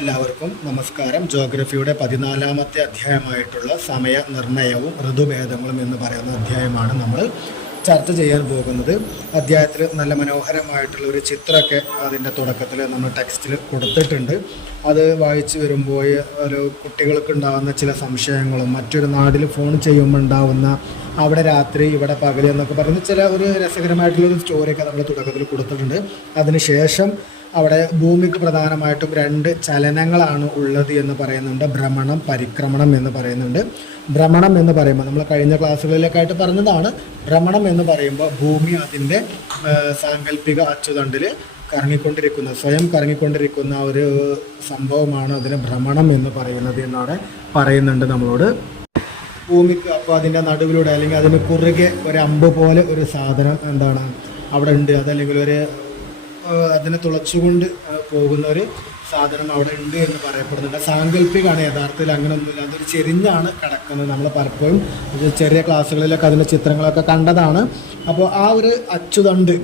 എല്ലാവർക്കും നമസ്കാരം. ജോഗ്രഫിയുടെ 14ാമത്തെ അധ്യായമായിട്ടുള്ള സമയ നിർണയവും ഋതുഭേദങ്ങളും എന്ന് പറയുന്ന അധ്യായമാണ് നമ്മൾ ചർച്ച ചെയ്യാൻ പോകുന്നത്. അധ്യായത്തിൽ നല്ല മനോഹരമായിട്ടുള്ള ഒരു ചിത്രമൊക്കെ അതിൻ്റെ തുടക്കത്തിൽ നമ്മൾ ടെക്സ്റ്റിൽ കൊടുത്തിട്ടുണ്ട്. അത് വായിച്ചു വരുമ്പോൾ ഒരു കുട്ടികൾക്ക് ഉണ്ടാകുന്ന ചില സംശയങ്ങളും മറ്റൊരു നാട്ടിൽ ഫോൺ ചെയ്യുമ്പോൾ ഉണ്ടാകുന്ന അവിടെ രാത്രി ഇവിടെ പകൽ എന്നൊക്കെ പറയുന്ന ചില ഒരു രസകരമായിട്ടുള്ളൊരു സ്റ്റോറിയൊക്കെ നമ്മൾ തുടക്കത്തിൽ കൊടുത്തിട്ടുണ്ട്. അതിനുശേഷം അവിടെ ഭൂമിക്ക് പ്രധാനമായിട്ടും 2 ചലനങ്ങളാണ് ഉള്ളത് എന്ന് പറയുന്നുണ്ട്. ഭ്രമണം, പരിക്രമണം എന്ന് പറയുന്നുണ്ട്. ഭ്രമണം എന്ന് പറയുമ്പോൾ നമ്മൾ കഴിഞ്ഞ ക്ലാസ്സുകളിലേക്കായിട്ട് പറഞ്ഞതാണ്. ഭ്രമണം എന്ന് പറയുമ്പോൾ ഭൂമി അതിൻ്റെ സാങ്കല്പിക അച്ചുതണ്ടിൽ സ്വയം കറങ്ങിക്കൊണ്ടിരിക്കുന്ന ഒരു സംഭവമാണ് അതിന് ഭ്രമണം എന്ന് പറയുന്നത് എന്നവിടെ പറയുന്നുണ്ട് നമ്മളോട്. ഭൂമിക്ക് അപ്പോൾ അതിൻ്റെ നടുവിലൂടെ അല്ലെങ്കിൽ അതിന് കുറുകെ ഒരു അമ്പ് പോലെ ഒരു സാധനം അവിടെ ഉണ്ട്. അതല്ലെങ്കിൽ അതിനെ തുളച്ചുകൊണ്ട് പോകുന്ന ഒരു സാധനം അവിടെ ഉണ്ട് എന്ന് പറയപ്പെടുന്നുണ്ട്. സാങ്കല്പികമാണ്, യഥാർത്ഥത്തിൽ അങ്ങനെയൊന്നുമില്ല. അതൊരു ചെരിഞ്ഞാണ് കിടക്കുന്നത്. നമ്മൾ പലപ്പോഴും ചെറിയ ക്ലാസ്സുകളിലൊക്കെ അതിൻ്റെ ചിത്രങ്ങളൊക്കെ കണ്ടതാണ്. അപ്പോൾ ആ ഒരു അച്ചുതണ്ടും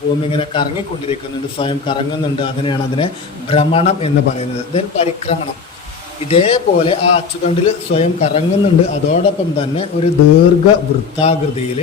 ഭൂമി ഇങ്ങനെ കറങ്ങിക്കൊണ്ടിരിക്കുന്നുണ്ട്, സ്വയം കറങ്ങുന്നുണ്ട്. അതിനെ ഭ്രമണം എന്ന് പറയുന്നത്. ദെൻ പരിക്രമണം, ഇതേപോലെ ആ അച്ചുതണ്ടിൽ സ്വയം കറങ്ങുന്നുണ്ട്. അതോടൊപ്പം തന്നെ ഒരു ദീർഘവൃത്താകൃതിയിൽ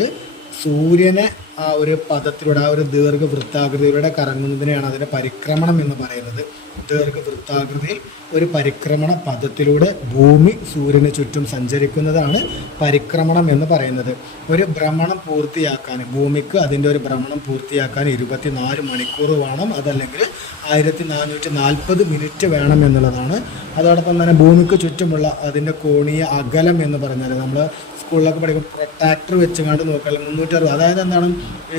സൂര്യനെ ആ ഒരു പദത്തിലൂടെ ആ ഒരു ദീർഘവൃത്താകൃതിയിലൂടെ കറങ്ങുന്നതിനെയാണ് അതിൻ്റെ പരിക്രമണം എന്ന് പറയുന്നത്. ദീർഘവൃത്താകൃതിയിൽ ഒരു പരിക്രമണ പദത്തിലൂടെ ഭൂമി സൂര്യന് ചുറ്റും സഞ്ചരിക്കുന്നതാണ് പരിക്രമണം എന്ന് പറയുന്നത്. ഒരു ഭ്രമണം പൂർത്തിയാക്കാൻ ഭൂമിക്ക് അതിൻ്റെ ഒരു ഭ്രമണം പൂർത്തിയാക്കാൻ 24 മണിക്കൂർ വേണം, അതല്ലെങ്കിൽ 1440 മിനിറ്റ് വേണം എന്നുള്ളതാണ്. അതോടൊപ്പം തന്നെ ഭൂമിക്ക് ചുറ്റുമുള്ള അതിൻ്റെ കോണീയ അകലം എന്ന് പറഞ്ഞാൽ നമ്മൾ സ്കൂളിലൊക്കെ പഠിക്കുമ്പോൾ പ്രൊട്ടാക്ടർ വെച്ചുകൊണ്ട് നോക്കുക 360, അതായത്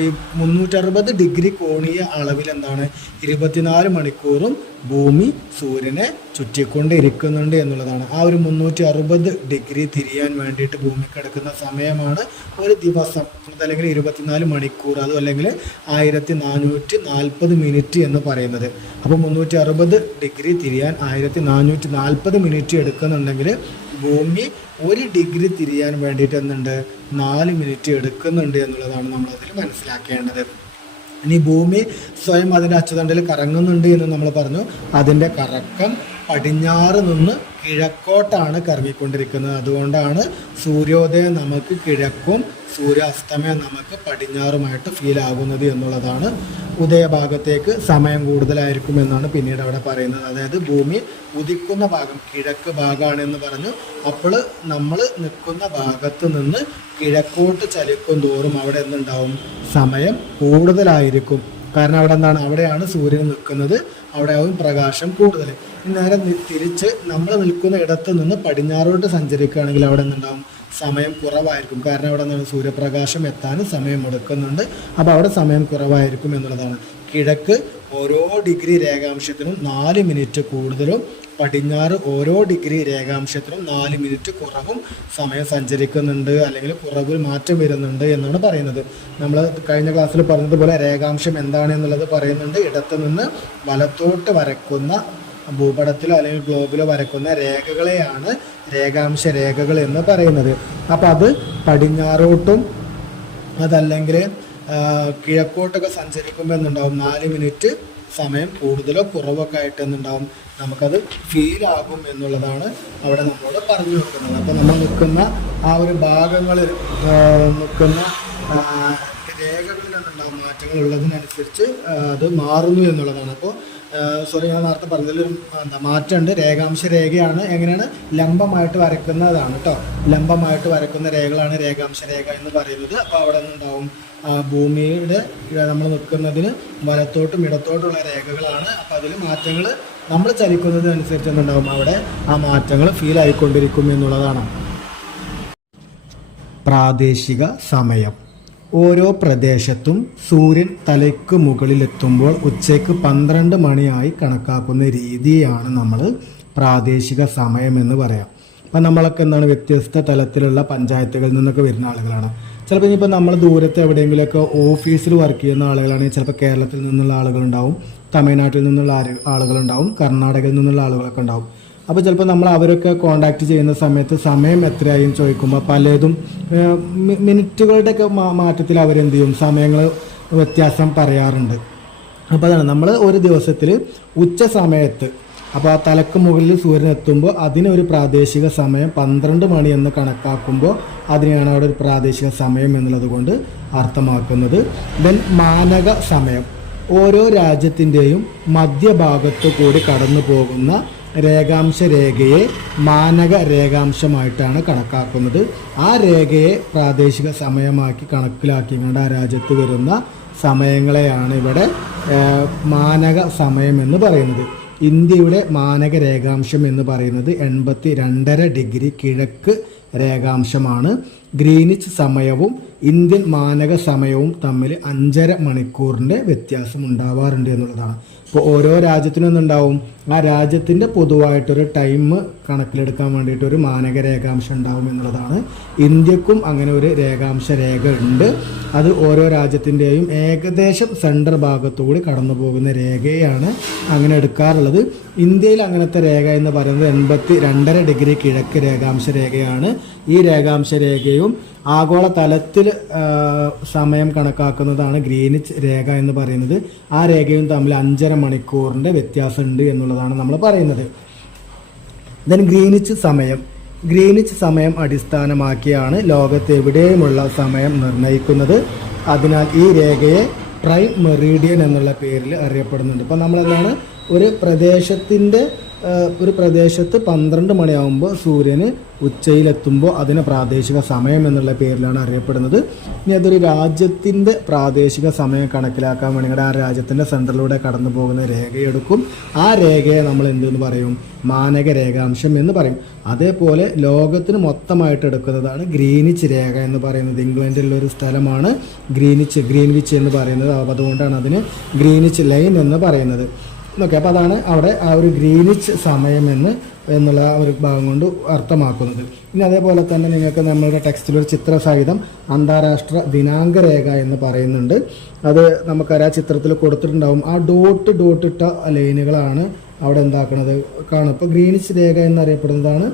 ഈ 360 ഡിഗ്രി കോണീയ അളവിൽ 24 മണിക്കൂറും ഭൂമി സൂര്യനെ ചുറ്റിക്കൊണ്ട് ഇരിക്കുന്നുണ്ട് എന്നുള്ളതാണ്. ആ ഒരു 360 ഡിഗ്രി തിരിയാൻ വേണ്ടിയിട്ട് ഭൂമിക്ക് എടുക്കുന്ന സമയമാണ് ഒരു ദിവസം, അതല്ലെങ്കിൽ 24 മണിക്കൂർ, അതും അല്ലെങ്കിൽ 1440 മിനിറ്റ് എന്ന് പറയുന്നത്. അപ്പോൾ 360 ഡിഗ്രി തിരിയാൻ 1440 മിനിറ്റ് എടുക്കുന്നുണ്ടെങ്കിൽ ഭൂമി 1 ഡിഗ്രി തിരിയാൻ വേണ്ടിയിട്ട് 4 മിനിറ്റ് എടുക്കുന്നുണ്ട് എന്നുള്ളതാണ് നമ്മളതിൽ മനസ്സിലാക്കേണ്ടത്. ഇനി ഭൂമി സ്വയം അതിൻ്റെ അച്ചുതണ്ടിൽ കറങ്ങുന്നുണ്ട് എന്ന് നമ്മൾ പറഞ്ഞു. അതിൻ്റെ കറക്കം പടിഞ്ഞാറ് നിന്ന് കിഴക്കോട്ടാണ് കറങ്ങിക്കൊണ്ടിരിക്കുന്നത്. അതുകൊണ്ടാണ് സൂര്യോദയം നമുക്ക് കിഴക്കും സൂര്യാസ്തമയം നമുക്ക് പടിഞ്ഞാറുമായിട്ട് ഫീൽ ആകുന്നത് എന്നുള്ളതാണ്. ഉദയഭാഗത്തേക്ക് സമയം കൂടുതലായിരിക്കും എന്നാണ് പിന്നീട് അവിടെ പറയുന്നത്. അതായത് ഭൂമി ഉദിക്കുന്ന ഭാഗം കിഴക്ക് ഭാഗമാണെന്ന് പറഞ്ഞു. അപ്പോൾ നമ്മൾ നിൽക്കുന്ന ഭാഗത്ത് നിന്ന് കിഴക്കോട്ട് ചലിക്കും തോറും അവിടെ എന്തുണ്ടാവും, സമയം കൂടുതലായിരിക്കും. കാരണം അവിടെയാണ് സൂര്യൻ നിൽക്കുന്നത്, അവിടെ ആവും പ്രകാശം കൂടുതൽ. നേരെ തിരിച്ച് നമ്മൾ നിൽക്കുന്ന ഇടത്ത് നിന്ന് പടിഞ്ഞാറോട്ട് സഞ്ചരിക്കുകയാണെങ്കിൽ അവിടെ എന്തുണ്ടാവും, സമയം കുറവായിരിക്കും. കാരണം അവിടെ സൂര്യപ്രകാശം എത്താൻ സമയം എടുക്കുന്നുണ്ട്. അപ്പോൾ അവിടെ സമയം കുറവായിരിക്കും എന്നുള്ളതാണ്. കിഴക്ക് ഓരോ ഡിഗ്രി രേഖാംശത്തിനും 4 മിനിറ്റ് കൂടുതലും, പടിഞ്ഞാറ് ഓരോ ഡിഗ്രി രേഖാംശത്തിനും 4 മിനിറ്റ് കുറവും സമയം സഞ്ചരിക്കുന്നുണ്ട്, അല്ലെങ്കിൽ കുറവിൽ മാറ്റം വരുന്നുണ്ട് എന്നാണ് പറയുന്നത്. നമ്മൾ കഴിഞ്ഞ ക്ലാസ്സിൽ പറഞ്ഞതുപോലെ രേഖാംശം എന്താണെന്നുള്ളത് പറയുന്നുണ്ട്. ഇടത്ത് നിന്ന് വലത്തോട്ട് വരക്കുന്ന ഭൂപടത്തിലോ അല്ലെങ്കിൽ ഗ്ലോബിലോ വരക്കുന്ന രേഖകളെയാണ് രേഖാംശ രേഖകൾ എന്ന് പറയുന്നത്. അപ്പം അത് പടിഞ്ഞാറോട്ടും അതല്ലെങ്കിൽ കിഴക്കോട്ടൊക്കെ സഞ്ചരിക്കുമ്പോൾ എന്തുണ്ടാവും, 4 മിനിറ്റ് സമയം കൂടുതലോ കുറവൊക്കെ ആയിട്ട് എന്തുണ്ടാവും, നമുക്കത് ഫീൽ ആകും എന്നുള്ളതാണ് അവിടെ നമ്മളോട് പറഞ്ഞു കൊടുക്കുന്നത്. അപ്പോൾ നമ്മൾ നിൽക്കുന്ന ആ ഒരു ഭാഗങ്ങളിൽ നിൽക്കുന്ന രേഖകളിൽ എന്തുണ്ടാവും, മാറ്റങ്ങൾ ഉള്ളതിനനുസരിച്ച് അത് മാറുന്നു എന്നുള്ളതാണ്. അപ്പോൾ ഞാൻ നേരത്തെ പറഞ്ഞതിലൊരു മാറ്റമുണ്ട്. രേഖാംശ രേഖയാണ് എങ്ങനെയാണ് ലംബമായിട്ട് വരയ്ക്കുന്നതാണ് കേട്ടോ. ലംബമായിട്ട് വരയ്ക്കുന്ന രേഖകളാണ് രേഖാംശ രേഖ എന്ന് പറയുന്നത്. അപ്പോൾ അവിടെ നിന്നുണ്ടാവും ഭൂമിയുടെ നമ്മൾ നിൽക്കുന്നതിന് വലത്തോട്ടും ഇടത്തോട്ടുള്ള രേഖകളാണ്. അപ്പോൾ അതിൽ മാറ്റങ്ങൾ നമ്മൾ ചലിക്കുന്നതിനനുസരിച്ച് എന്തുണ്ടാവും, അവിടെ ആ മാറ്റങ്ങൾ ഫീൽ ആയിക്കൊണ്ടിരിക്കും എന്നുള്ളതാണ്. പ്രാദേശിക സമയം. ഓരോ പ്രദേശത്തും സൂര്യൻ തലയ്ക്ക് മുകളിലെത്തുമ്പോൾ ഉച്ചയ്ക്ക് 12 മണിയായി കണക്കാക്കുന്ന രീതിയാണ് നമ്മൾ പ്രാദേശിക സമയം എന്ന് പറയാം. അപ്പം നമ്മളൊക്കെ വ്യത്യസ്ത തലത്തിലുള്ള പഞ്ചായത്തുകളിൽ നിന്നൊക്കെ വരുന്ന ആളുകളാണ്. ചിലപ്പോൾ ഇനിയിപ്പോൾ നമ്മൾ ദൂരത്ത് എവിടെയെങ്കിലുമൊക്കെ ഓഫീസിൽ വർക്ക് ചെയ്യുന്ന ആളുകളാണെങ്കിൽ ചിലപ്പോൾ കേരളത്തിൽ നിന്നുള്ള ആളുകളുണ്ടാവും, തമിഴ്നാട്ടിൽ നിന്നുള്ള ആളുകളുണ്ടാവും, കർണാടകയിൽ നിന്നുള്ള ആളുകളൊക്കെ ഉണ്ടാവും. അപ്പോൾ ചിലപ്പോൾ നമ്മൾ അവരൊക്കെ കോണ്ടാക്ട് ചെയ്യുന്ന സമയത്ത് സമയം എത്രയായും ചോദിക്കുമ്പോൾ പലതും മിനിറ്റുകളുടെയൊക്കെ മാറ്റത്തിൽ അവരെന്ത് ചെയ്യും, സമയങ്ങൾ വ്യത്യാസം പറയാറുണ്ട്. അപ്പോൾ അതാണ് നമ്മൾ ഒരു ദിവസത്തിൽ ഉച്ച സമയത്ത് അപ്പോൾ ആ തലക്ക് മുകളിൽ സൂര്യൻ എത്തുമ്പോൾ അതിനൊരു പ്രാദേശിക സമയം 12 മണി എന്ന് കണക്കാക്കുമ്പോൾ അതിനെയാണ് അവിടെ ഒരു പ്രാദേശിക സമയം എന്നുള്ളത് കൊണ്ട് അർത്ഥമാക്കുന്നത്. ദെൻ മാനക സമയം, ഓരോ രാജ്യത്തിൻ്റെയും മധ്യഭാഗത്തു കൂടി കടന്നു പോകുന്ന രേഖാംശ രേഖയെ മാനക രേഖാംശമായിട്ടാണ് കണക്കാക്കുന്നത്. ആ രേഖയെ പ്രാദേശിക സമയമാക്കി കണക്കിലാക്കിക്കൊണ്ട് ആ രാജ്യത്ത് വരുന്ന സമയങ്ങളെയാണ് ഇവിടെ മാനക സമയം എന്ന് പറയുന്നത്. ഇന്ത്യയുടെ മാനക രേഖാംശം എന്ന് പറയുന്നത് 82.5 ഡിഗ്രി കിഴക്ക് രേഖാംശമാണ്. ഗ്രീനിച്ച് സമയവും ഇന്ത്യൻ മാനക സമയവും തമ്മിൽ 5.5 മണിക്കൂറിൻ്റെ വ്യത്യാസം ഉണ്ടാവാറുണ്ട് എന്നുള്ളതാണ്. ഇപ്പോൾ ഓരോ രാജ്യത്തിനും എന്തുണ്ടാവും, ആ രാജ്യത്തിൻ്റെ പൊതുവായിട്ടൊരു ടൈം കണക്കിലെടുക്കാൻ വേണ്ടിയിട്ട് ഒരു മാനക രേഖാംശം ഉണ്ടാവും എന്നുള്ളതാണ്. ഇന്ത്യക്കും അങ്ങനെ ഒരു രേഖാംശ രേഖ ഉണ്ട്. അത് ഓരോ രാജ്യത്തിൻ്റെയും ഏകദേശം സെൻട്രൽ ഭാഗത്തുകൂടി കടന്നു പോകുന്ന രേഖയാണ് അങ്ങനെ എടുക്കാറുള്ളത്. ഇന്ത്യയിൽ അങ്ങനത്തെ രേഖ എന്ന് പറയുന്നത് 82.5 ഡിഗ്രി കിഴക്ക് രേഖാംശ രേഖയാണ്. ഈ രേഖാംശ രേഖയും ആഗോള തലത്തിൽ സമയം കണക്കാക്കുന്നതാണ് ഗ്രീനിച്ച് രേഖ എന്ന് പറയുന്നത്. ആ രേഖയും തമ്മിൽ 5.5 മണിക്കൂറിൻ്റെ വ്യത്യാസമുണ്ട് എന്നുള്ളതാണ് നമ്മൾ പറയുന്നത്. ദെൻ ഗ്രീനിച്ച് സമയം അടിസ്ഥാനമാക്കിയാണ് ലോകത്ത് എവിടെയുമുള്ള സമയം നിർണ്ണയിക്കുന്നത്. അതിനാൽ ഈ രേഖയെ പ്രൈം മെറീഡിയൻ എന്നുള്ള പേരിൽ അറിയപ്പെടുന്നുണ്ട്. ഇപ്പോൾ നമ്മളെന്താണ് ഒരു പ്രദേശത്ത് 12 മണിയാകുമ്പോൾ സൂര്യന് ഉച്ചയിലെത്തുമ്പോൾ അതിന് പ്രാദേശിക സമയം എന്നുള്ള പേരിലാണ് അറിയപ്പെടുന്നത്. ഇനി അതൊരു രാജ്യത്തിൻ്റെ പ്രാദേശിക സമയം കണക്കിലാക്കാൻ വേണ്ടി ആ രാജ്യത്തിൻ്റെ സെൻട്രലിലൂടെ കടന്നു പോകുന്ന രേഖയെടുക്കും. ആ രേഖയെ നമ്മൾ എന്തെന്ന് പറയും, മാനക രേഖാംശം എന്ന് പറയും. അതേപോലെ ലോകത്തിന് മൊത്തമായിട്ട് എടുക്കുന്നതാണ് ഗ്രീനിച്ച് രേഖ എന്ന് പറയുന്നത്. ഇംഗ്ലണ്ടിലുള്ളൊരു സ്ഥലമാണ് ഗ്രീൻവിച്ച് എന്ന് പറയുന്നത്. അതുകൊണ്ടാണ് അതിന് ഗ്രീനിച്ച് ലൈൻ എന്ന് പറയുന്നത്. ഓക്കെ, അപ്പോൾ അതാണ് അവിടെ ആ ഒരു ഗ്രീനിച്ച് സമയം എന്നുള്ള ഒരു ഭാഗം കൊണ്ട് അർത്ഥമാക്കുന്നത്. ഇനി അതേപോലെ തന്നെ നിങ്ങൾക്ക് നമ്മളുടെ ടെക്സ്റ്റിലൊരു ചിത്രസഹിതം അന്താരാഷ്ട്ര ദിനാങ്ക രേഖ എന്ന് പറയുന്നുണ്ട്. അത് നമുക്കറിയാം, ചിത്രത്തിൽ കൊടുത്തിട്ടുണ്ടാവും. ആ ഡോട്ട് ഇട്ട ലൈനുകളാണ് അവിടെ എന്താക്കുന്നത് കാണും. ഇപ്പോൾ ഗ്രീനിച്ച് രേഖ എന്നറിയപ്പെടുന്നതാണ്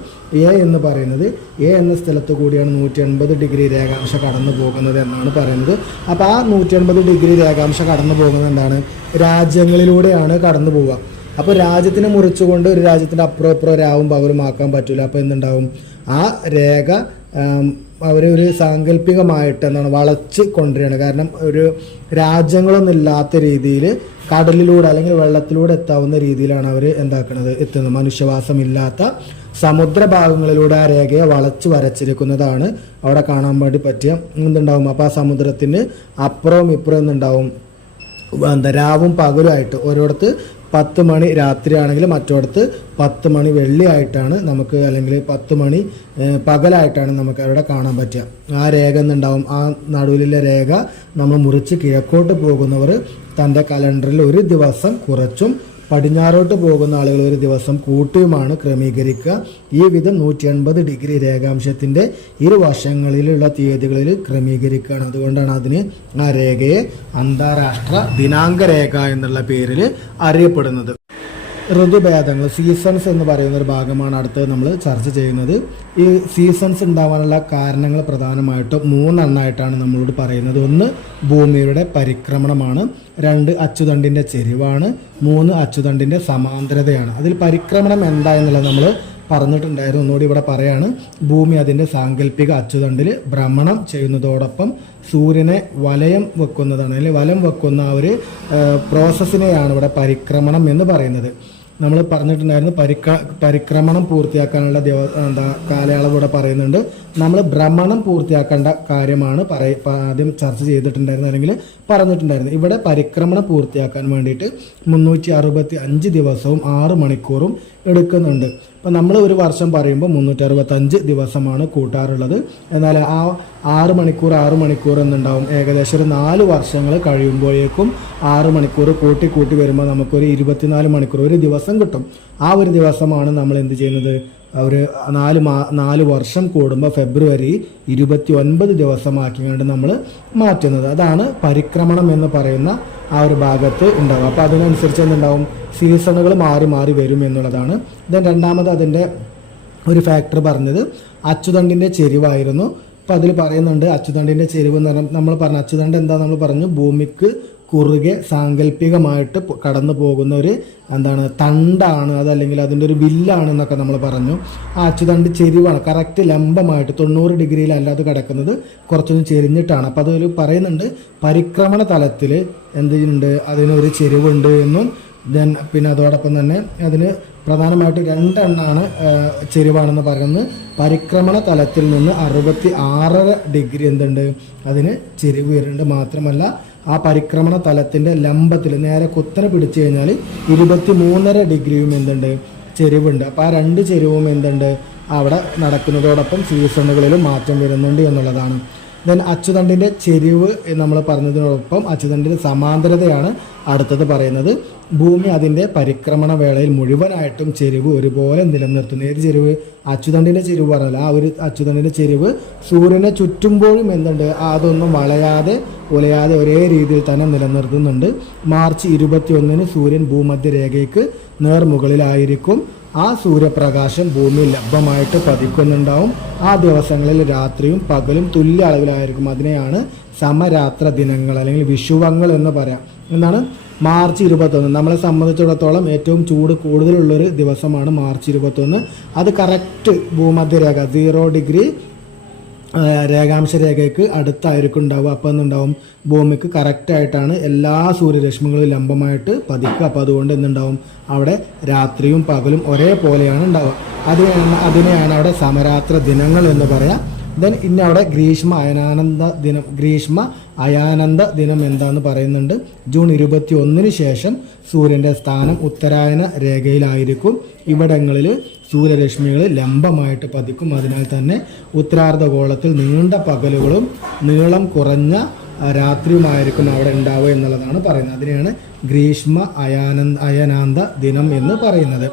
എ എന്ന് പറയുന്നത്. എ എന്ന സ്ഥലത്ത് കൂടിയാണ് 180 ഡിഗ്രി രേഖാംശ കടന്നു പോകുന്നത് എന്നാണ് പറയുന്നത്. അപ്പോൾ ആ 180 ഡിഗ്രി രേഖാംശ കടന്നു പോകുന്നത് എന്താണ്, രാജ്യങ്ങളിലൂടെയാണ് കടന്നു പോവുക. അപ്പോൾ രാജ്യത്തിനെ മുറിച്ചുകൊണ്ട് ഒരു രാജ്യത്തിൻ്റെ അപ്പുറം രാവും പകലും ആക്കാൻ പറ്റില്ല. അപ്പോൾ എന്തുണ്ടാവും, ആ രേഖ അവരൊരു സാങ്കല്പികമായിട്ട് എന്താണ് വളച്ച് കൊണ്ടുവരികയാണ്. കാരണം ഒരു രാജ്യങ്ങളൊന്നും ഇല്ലാത്ത രീതിയിൽ കടലിലൂടെ അല്ലെങ്കിൽ വെള്ളത്തിലൂടെ എത്താവുന്ന രീതിയിലാണ് അവർ എത്തുന്നത്. മനുഷ്യവാസമില്ലാത്ത സമുദ്രഭാഗങ്ങളിലൂടെ ആ രേഖയെ വളച്ച് വരച്ചിരിക്കുന്നതാണ് അവിടെ കാണാൻ വേണ്ടി പറ്റിയ എന്തുണ്ടാവും. അപ്പോൾ ആ സമുദ്രത്തിന് അപ്പുറവും ഇപ്പുറം എന്നുണ്ടാവും രാവും പകലുമായിട്ട്. ഓരോടത്ത് 10 മണി രാത്രിയാണെങ്കിൽ മറ്റോടത്ത് 10 മണി വെള്ളിയായിട്ടാണ് നമുക്ക്, അല്ലെങ്കിൽ 10 മണി പകലായിട്ടാണ് നമുക്ക് അവിടെ കാണാൻ പറ്റുക. ആ രേഖ എന്നുണ്ടാവും. ആ നടുവിലെ രേഖ നമ്മൾ മുറിച്ച് കിഴക്കോട്ട് പോകുന്നവർ തൻ്റെ കലണ്ടറിൽ ഒരു ദിവസം കുറച്ചും പടിഞ്ഞാറോട്ട് പോകുന്ന ആളുകൾ ഒരു ദിവസം കൂട്ടിയുമാണ് ക്രമീകരിക്കുക. ഈ വിധം 180 ഡിഗ്രി രേഖാംശത്തിൻ്റെ ഇരുവശങ്ങളിലുള്ള തീയതികളിൽ ക്രമീകരിക്കുകയാണ്. അതുകൊണ്ടാണ് അതിന് ആ രേഖയെ അന്താരാഷ്ട്ര ദിനാങ്ക രേഖ എന്നുള്ള പേരിൽ അറിയപ്പെടുന്നത്. ഋതുഭേദങ്ങൾ, സീസൺസ് എന്ന് പറയുന്ന ഒരു ഭാഗമാണ് അടുത്ത് നമ്മൾ ചർച്ച ചെയ്യുന്നത്. ഈ സീസൺസ് ഉണ്ടാവാനുള്ള കാരണങ്ങൾ പ്രധാനമായിട്ടും 3 എണ്ണമായിട്ടാണ് നമ്മളോട് പറയുന്നത്. 1 ഭൂമിയുടെ പരിക്രമണമാണ്, 2 അച്ചുതണ്ടിൻ്റെ ചെരിവാണ്, 3 അച്ചുതണ്ടിൻ്റെ സമാന്തരതയാണ്. അതിൽ പരിക്രമണം എന്താ എന്നുള്ളത് നമ്മൾ പറഞ്ഞിട്ടുണ്ടായിരുന്നു. ഒന്നുകൂടി ഇവിടെ പറയാണ്. ഭൂമി അതിൻ്റെ സാങ്കല്പിക അച്ചുതണ്ടിൽ ഭ്രമണം ചെയ്യുന്നതോടൊപ്പം സൂര്യനെ വലയം വെക്കുന്നതാണ്, അല്ലെങ്കിൽ വലം വെക്കുന്ന ആ ഒരു പ്രോസസ്സിനെയാണ് ഇവിടെ പരിക്രമണം എന്ന് പറയുന്നത്. നമ്മൾ പറഞ്ഞിട്ടുണ്ടായിരുന്നു പരിക്രമണം പൂർത്തിയാക്കാനുള്ള കാലയളവ് ഇവിടെ പറയുന്നുണ്ട്. നമ്മൾ ഭ്രമണം പൂർത്തിയാക്കേണ്ട കാര്യമാണ് ആദ്യം ചർച്ച ചെയ്തിട്ടുണ്ടായിരുന്നു, അല്ലെങ്കിൽ പറഞ്ഞിട്ടുണ്ടായിരുന്നു. ഇവിടെ പരിക്രമണം പൂർത്തിയാക്കാൻ വേണ്ടിയിട്ട് 365 ദിവസവും 6 മണിക്കൂറും എടുക്കുന്നുണ്ട്. അപ്പം നമ്മൾ ഒരു വർഷം പറയുമ്പോൾ 365 ദിവസമാണ് കൂട്ടാറുള്ളത്. എന്നാൽ ആ 6 മണിക്കൂർ എന്നുണ്ടാവും. ഏകദേശം ഒരു 4 വർഷങ്ങൾ കഴിയുമ്പോഴേക്കും 6 മണിക്കൂർ കൂട്ടി വരുമ്പോൾ നമുക്കൊരു 24 മണിക്കൂർ ഒരു ദിവസം കിട്ടും. ആ ഒരു ദിവസമാണ് നമ്മൾ എന്ത് ചെയ്യുന്നത്, ഒരു 4 വർഷം കൂടുമ്പോൾ ഫെബ്രുവരി 29 ദിവസമാക്കിക്കൊണ്ട് നമ്മൾ മാറ്റുന്നത്. അതാണ് പരിക്രമണം എന്ന് പറയുന്ന ആ ഒരു ഭാഗത്ത് ഉണ്ടാകും. അപ്പോൾ അതിനനുസരിച്ച് എന്തുണ്ടാവും, സീസണുകൾ മാറി വരും എന്നുള്ളതാണ്. ദെൻ രണ്ടാമത് അതിൻ്റെ ഒരു ഫാക്ടർ പറഞ്ഞത് അച്ചുതണ്ടിൻ്റെ ചെരിവായിരുന്നു. അപ്പോൾ അതിൽ പറയുന്നുണ്ട് അച്ചുതണ്ടിൻ്റെ ചെരിവ് എന്ന് പറഞ്ഞാൽ, നമ്മൾ പറഞ്ഞ അച്ചുതണ്ട് എന്താ നമ്മൾ പറഞ്ഞു, ഭൂമിക്ക് കുറുകെ സാങ്കല്പികമായിട്ട് കടന്നു പോകുന്ന ഒരു തണ്ടാണ്, അതല്ലെങ്കിൽ അതിൻ്റെ ഒരു വില്ലാണ് എന്നൊക്കെ നമ്മൾ പറഞ്ഞു. ആ അച്ചുതണ്ട് ചെരിവാണ്, കറക്റ്റ് ലംബമായിട്ട് 90 ഡിഗ്രിയിലല്ലാതെ കിടക്കുന്നത്, കുറച്ചൊന്നും ചെരിഞ്ഞിട്ടാണ്. അപ്പോൾ അതിൽ പറയുന്നുണ്ട് പരിക്രമണ തലത്തിൽ എന്ത് ചെയ്യുന്നുണ്ട്, അതിനൊരു ചെരിവുണ്ട് എന്നും പിന്നെ അതോടൊപ്പം തന്നെ അതിന് പ്രധാനമായിട്ട് 2 എണ്ണമാണ് ചെരിവാണെന്ന് പറയുന്നത്. പരിക്രമണ തലത്തിൽ നിന്ന് 66.5 ഡിഗ്രി എന്തുണ്ട്, അതിന് ചെരിവ് വരുന്നുണ്ട്. മാത്രമല്ല ആ പരിക്രമണ തലത്തിൻ്റെ ലംബത്തിൽ നേരെ കുത്തനെ പിടിച്ചു കഴിഞ്ഞാൽ 23.5 ഡിഗ്രിയും എന്തുണ്ട്, ചെരിവുണ്ട്. അപ്പോൾ ആ 2 ചെരിവും എന്തുണ്ട് അവിടെ നടക്കുന്നതോടൊപ്പം സീസണുകളിലും മാറ്റം വരുന്നുണ്ട് എന്നുള്ളതാണ്. ദെൻ അച്ചുതണ്ടിൻ്റെ ചെരിവ് നമ്മൾ പറഞ്ഞതിനോടൊപ്പം അച്ചുതണ്ടിൻ്റെ സമാന്തരതയാണ് അടുത്തത് പറയുന്നത്. ഭൂമി അതിൻ്റെ പരിക്രമണ വേളയിൽ മുഴുവനായിട്ടും ചെരിവ് ഒരുപോലെ നിലനിർത്തുന്നു. ഏത് ചെരിവ്? അച്ചുതണ്ടിൻ്റെ ചെരിവ് പറഞ്ഞാൽ ആ ഒരു അച്ചുതണ്ടിൻ്റെ ചെരിവ് സൂര്യനെ ചുറ്റുമ്പോഴും എന്തുണ്ട്, അതൊന്നും വളയാതെ ഉലയാതെ ഒരേ രീതിയിൽ തന്നെ നിലനിർത്തുന്നുണ്ട്. മാർച്ച് 21 സൂര്യൻ ഭൂമധ്യരേഖയ്ക്ക് നേർമുകളിലായിരിക്കും. ആ സൂര്യപ്രകാശം ഭൂമിയിൽ ലഭ്യമായിട്ട് പതിക്കുന്നുണ്ടാവും. ആ ദിവസങ്ങളിൽ രാത്രിയും പകലും തുല്യ അളവിലായിരിക്കും. അതിനെയാണ് സമരാത്ര ദിനങ്ങൾ അല്ലെങ്കിൽ വിഷുവങ്ങൾ എന്ന് പറയാം. എന്താണ് മാർച്ച് 21? നമ്മളെ സംബന്ധിച്ചിടത്തോളം ഏറ്റവും ചൂട് കൂടുതലുള്ളൊരു ദിവസമാണ് മാർച്ച് 21. അത് കറക്റ്റ് ഭൂമധ്യരേഖ 0 ഡിഗ്രി രേഖാംശ രേഖയ്ക്ക് അടുത്തായിരിക്കും ഉണ്ടാവുക. അപ്പോൾ എന്തുണ്ടാവും, ഭൂമിക്ക് കറക്റ്റായിട്ടാണ് എല്ലാ സൂര്യരശ്മികളും ലംബമായിട്ട് പതിക്കുക. അപ്പോൾ അതുകൊണ്ട് എന്തുണ്ടാവും, അവിടെ രാത്രിയും പകലും ഒരേപോലെയാണ് ഉണ്ടാവുക. അതിനെയാണ് അവിടെ സമരാത്ര ദിനങ്ങൾ എന്ന് പറയാം. ദെൻ ഇനി അവിടെ ഗ്രീഷ്മ അയാനന്ദ ദിനം എന്താന്ന് പറയുന്നുണ്ട്. ജൂൺ 21 ശേഷം സൂര്യൻ്റെ സ്ഥാനം ഉത്തരായന രേഖയിലായിരിക്കും. ഇവിടങ്ങളിൽ സൂര്യരശ്മികൾ ലംബമായിട്ട് പതിക്കും. അതിനാൽ തന്നെ ഉത്തരാർദ്ധഗോളത്തിൽ നീണ്ട പകലുകളും നീളം കുറഞ്ഞ രാത്രിയുമായിരിക്കും അവിടെ ഉണ്ടാവുക എന്നുള്ളതാണ് പറയുന്നത്. അതിനെയാണ് ഗ്രീഷ്മ അയനാന്ത ദിനം എന്ന് പറയുന്നത്.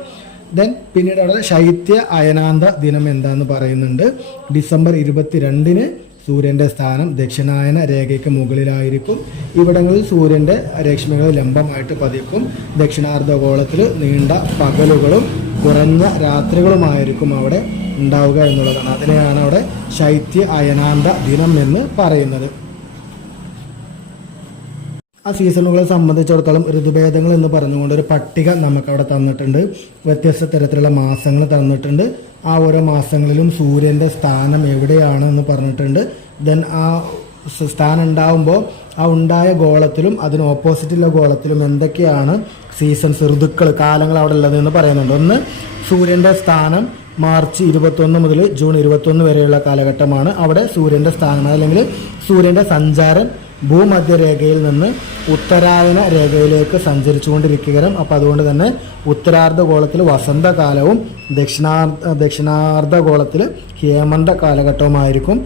ദെൻ പിന്നീട് അവിടെ ശൈത്യ അയനാന്ത ദിനം എന്താന്ന് പറയുന്നുണ്ട്. ഡിസംബർ 22 സൂര്യൻ്റെ സ്ഥാനം ദക്ഷിണായന രേഖയ്ക്ക് മുകളിലായിരിക്കും. ഇവിടങ്ങളിൽ സൂര്യൻ്റെ രശ്മികൾ ലംബമായിട്ട് പതിക്കും. ദക്ഷിണാർദ്ധഗോളത്തിൽ നീണ്ട പകലുകളും കുറഞ്ഞ രാത്രികളുമായിരിക്കും അവിടെ ഉണ്ടാവുക എന്നുള്ളതാണ്. അതിനെയാണ് അവിടെ ശൈത്യ അയനാന്ത ദിനം എന്ന് പറയുന്നത്. ആ സീസണുകളെ സംബന്ധിച്ചിടത്തോളം ഋതുഭേദങ്ങൾ എന്ന് പറഞ്ഞുകൊണ്ട് ഒരു പട്ടിക നമുക്കവിടെ തന്നിട്ടുണ്ട്. വ്യത്യസ്ത തരത്തിലുള്ള മാസങ്ങൾ തന്നിട്ടുണ്ട്. ആ ഓരോ മാസങ്ങളിലും സൂര്യൻ്റെ സ്ഥാനം എവിടെയാണ് എന്ന് പറഞ്ഞിട്ടുണ്ട്. ദെൻ ആ സ്ഥാനം ഉണ്ടാവുമ്പോൾ ആ ഉണ്ടായ ഗോളത്തിലും അതിന് ഓപ്പോസിറ്റുള്ള ഗോളത്തിലും എന്തൊക്കെയാണ് സീസൺസ്, ഋതുക്കൾ, കാലങ്ങൾ അവിടെ ഉള്ളതെന്ന് പറയുന്നുണ്ട്. ഒന്ന്, സൂര്യൻ്റെ സ്ഥാനം മാർച്ച് 21 മുതൽ ജൂൺ 21 വരെയുള്ള കാലഘട്ടമാണ്. അവിടെ സൂര്യൻ്റെ സ്ഥാനം അല്ലെങ്കിൽ സൂര്യൻ്റെ സഞ്ചാരം ഭൂമധ്യരേഖയിൽ നിന്ന് ഉത്തരായന രേഖയിലേക്ക് സഞ്ചരിച്ചുകൊണ്ടിരിക്കുകയും അപ്പോൾ അതുകൊണ്ട് തന്നെ ഉത്തരാർദ്ധഗോളത്തിൽ വസന്തകാലവും ദക്ഷിണാർദ്ധഗോളത്തിൽ ഹേമന്ത കാലഘട്ടവുമായിരിക്കും.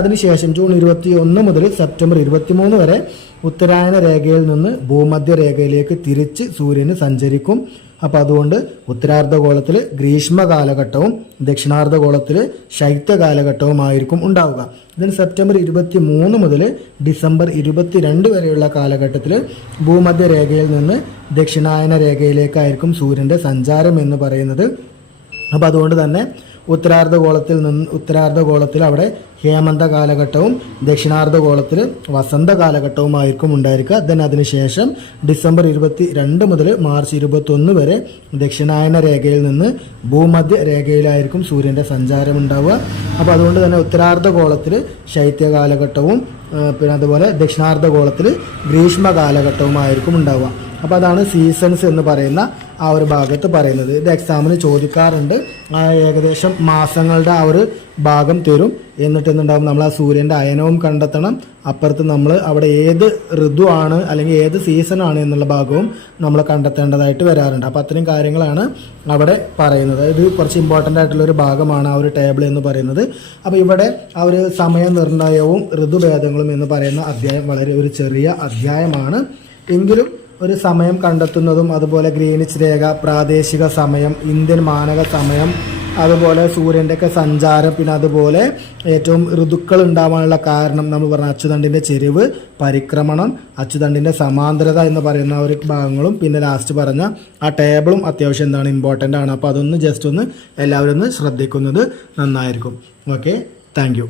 അതിനുശേഷം ജൂൺ 21 മുതൽ സെപ്റ്റംബർ 23 വരെ ഉത്തരായന രേഖയിൽ നിന്ന് ഭൂമധ്യരേഖയിലേക്ക് തിരിച്ച് സൂര്യന് സഞ്ചരിക്കും. അപ്പോൾ അതുകൊണ്ട് ഉത്തരാർദ്ധഗോളത്തിൽ ഗ്രീഷ്മ കാലഘട്ടവും ദക്ഷിണാർദ്ധഗോളത്തിൽ ശൈത്യ കാലഘട്ടവുമായിരിക്കും ഉണ്ടാവുക. ഇതിന് സെപ്റ്റംബർ 23 മുതൽ ഡിസംബർ 22 വരെയുള്ള കാലഘട്ടത്തിൽ ഭൂമധ്യരേഖയിൽ നിന്ന് ദക്ഷിണായന രേഖയിലേക്കായിരിക്കും സൂര്യൻ്റെ സഞ്ചാരം എന്ന് പറയുന്നത്. അപ്പോൾ അതുകൊണ്ട് തന്നെ ഉത്തരാർദ്ധഗോളത്തിൽ അവിടെ ഹേമന്ത കാലഘട്ടവും ദക്ഷിണാർദ്ധഗോളത്തിൽ വസന്ത കാലഘട്ടവുമായിരിക്കും ഉണ്ടായിരിക്കുക. അതിനുശേഷം ഡിസംബർ 22 മുതൽ മാർച്ച് 21 വരെ ദക്ഷിണായന രേഖയിൽ നിന്ന് ഭൂമധ്യ രേഖയിലായിരിക്കും സൂര്യൻ്റെ സഞ്ചാരം ഉണ്ടാവുക. അപ്പോൾ അതുകൊണ്ട് തന്നെ ഉത്തരാർദ്ധഗോളത്തിൽ ശൈത്യ കാലഘട്ടവും പിന്നെ അതുപോലെ ദക്ഷിണാർദ്ധഗോളത്തിൽ ഗ്രീഷ്മ കാലഘട്ടവുമായിരിക്കും ഉണ്ടാവുക. അപ്പോൾ അതാണ് സീസൺസ് എന്ന് പറയുന്ന ആ ഒരു ഭാഗത്ത് പറയുന്നത്. ഇത് എക്സാമിന് ചോദിക്കാറുണ്ട്. ഏകദേശം മാസങ്ങളുടെ ആ ഒരു ഭാഗം തരും. എന്നിട്ട് എന്തുണ്ടാവും, നമ്മൾ ആ സൂര്യൻ്റെ അയനവും കണ്ടെത്തണം. അപ്പുറത്ത് നമ്മൾ അവിടെ ഏത് ഋതുവാണ് അല്ലെങ്കിൽ ഏത് സീസണാണ് എന്നുള്ള ഭാഗവും നമ്മൾ കണ്ടെത്തേണ്ടതായിട്ട് വരാറുണ്ട്. അപ്പോൾ അത്രയും കാര്യങ്ങളാണ് അവിടെ പറയുന്നത്. ഇത് കുറച്ച് ഇമ്പോർട്ടൻ്റ് ആയിട്ടുള്ളൊരു ഭാഗമാണ് ആ ഒരു ടേബിൾ എന്ന് പറയുന്നത്. അപ്പോൾ ഇവിടെ ആ ഒരു സമയനിർണ്ണയവും ഋതുഭേദങ്ങളും എന്ന് പറയുന്ന അധ്യായം വളരെ ഒരു ചെറിയ അധ്യായമാണ്. എങ്കിലും ഒരു സമയം കണ്ടെത്തുന്നതും അതുപോലെ ഗ്രീനിച്ച് രേഖ, പ്രാദേശിക സമയം, ഇന്ത്യൻ മാനക സമയം, അതുപോലെ സൂര്യൻ്റെയൊക്കെ സഞ്ചാരം, പിന്നെ അതുപോലെ ഏറ്റവും ഋതുക്കൾ ഉണ്ടാവാനുള്ള കാരണം നമ്മൾ പറഞ്ഞ അച്ചുതണ്ടിൻ്റെ ചെരിവ്, പരിക്രമണം, അച്ചുതണ്ടിൻ്റെ സമാന്തരത എന്ന് പറയുന്ന ഒരു ഭാഗങ്ങളും പിന്നെ ലാസ്റ്റ് പറഞ്ഞ ആ ടേബിളും അത്യാവശ്യം ഇമ്പോർട്ടൻ്റ് ആണ്. അപ്പോൾ അതൊന്ന് ജസ്റ്റ് ഒന്ന് എല്ലാവരും ഒന്ന് ശ്രദ്ധിക്കുന്നത് നന്നായിരിക്കും. Okay, thank you.